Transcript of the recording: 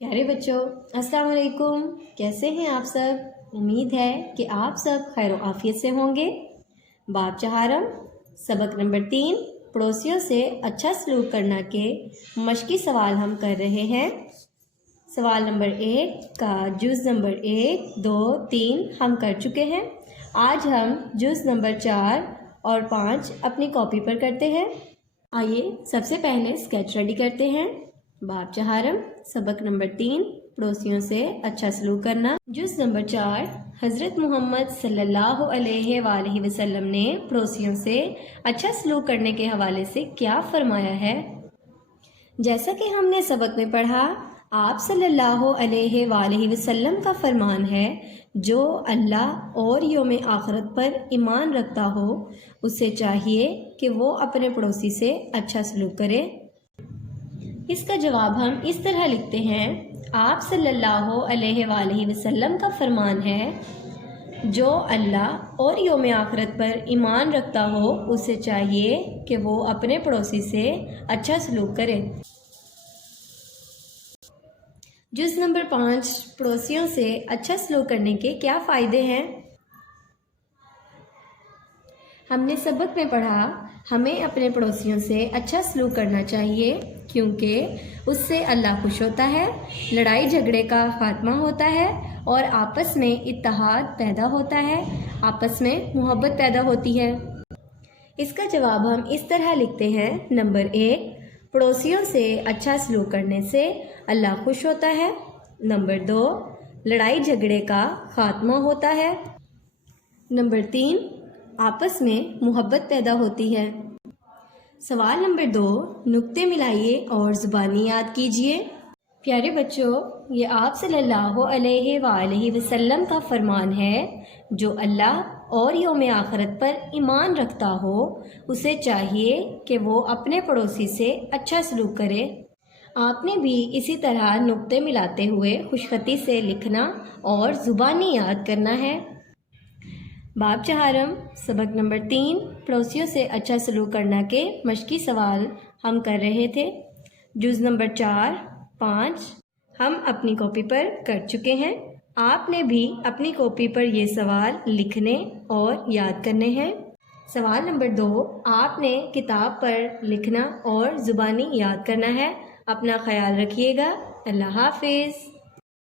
प्यारे बच्चों, अस्सलाम वालेकुम। कैसे हैं आप सब? उम्मीद है कि आप सब खैर आफियत से होंगे। बाब चहारम सबक नंबर 3 पड़ोसियों से अच्छा सलूक करना के मशकी सवाल हम कर रहे हैं। सवाल नंबर 1 का जुज़ नंबर 1, 2, 3 हम कर चुके हैं। आज हम जुज़ नंबर 4 और 5 अपनी कॉपी पर करते हैं। आइए सबसे पहले स्केच रेडी करते हैं। बाब चहारम सबक नंबर 3 पड़ोसियों से अच्छा सलूक करना। जुज़ नंबर 4 हज़रत मोहम्मद सल्लल्लाहु अलैहि वसल्लम ने पड़ोसियों से अच्छा सलूक करने के हवाले से क्या फरमाया है। जैसा कि हमने सबक में पढ़ा, आप सल्लल्लाहु अलैहि वसल्लम का फरमान है, जो अल्लाह और यौम आखिरत पर ईमान रखता हो उसे चाहिए कि वो अपने पड़ोसी से अच्छा सलूक करे। इसका जवाब हम इस तरह लिखते हैं। आप सल्लल्लाहु अलैहि वसल्लम का फरमान है, जो अल्लाह और यौम आखिरत पर ईमान रखता हो उसे चाहिए कि वो अपने पड़ोसी से अच्छा सलूक करे। जुज़ नंबर 5 पड़ोसियों से अच्छा सलूक करने के क्या फ़ायदे हैं। हमने सबक में पढ़ा, हमें अपने पड़ोसियों से अच्छा सलूक करना चाहिए क्योंकि उससे अल्लाह खुश होता है, लड़ाई झगड़े का खात्मा होता है और आपस में इत्तेहाद पैदा होता है, आपस में मोहब्बत पैदा होती है। इसका जवाब हम इस तरह लिखते हैं। नंबर 1 पड़ोसियों से अच्छा सलूक करने से अल्लाह खुश होता है। नंबर 2 लड़ाई झगड़े का खात्मा होता है। नंबर 3 आपस में मोहब्बत पैदा होती है। सवाल नंबर 2 नुक्ते मिलाइए और ज़ुबानी याद कीजिए। प्यारे बच्चों, ये आप सल्लल्लाहु अलैहि वसल्लम का फरमान है, जो अल्लाह और यौम आखिरत पर ईमान रखता हो उसे चाहिए कि वो अपने पड़ोसी से अच्छा सलूक करे। आपने भी इसी तरह नुक्ते मिलाते हुए खुशखती से लिखना और ज़ुबानी याद करना है। बाब चहारम सबक नंबर 3 पड़ोसियों से अच्छा सलूक करना के मशकी सवाल हम कर रहे थे। जुज़ नंबर 4, 5 हम अपनी कॉपी पर कर चुके हैं। आपने भी अपनी कॉपी पर ये सवाल लिखने और याद करने हैं। सवाल नंबर 2 आपने किताब पर लिखना और ज़ुबानी याद करना है। अपना ख्याल रखिएगा। अल्लाह हाफिज़।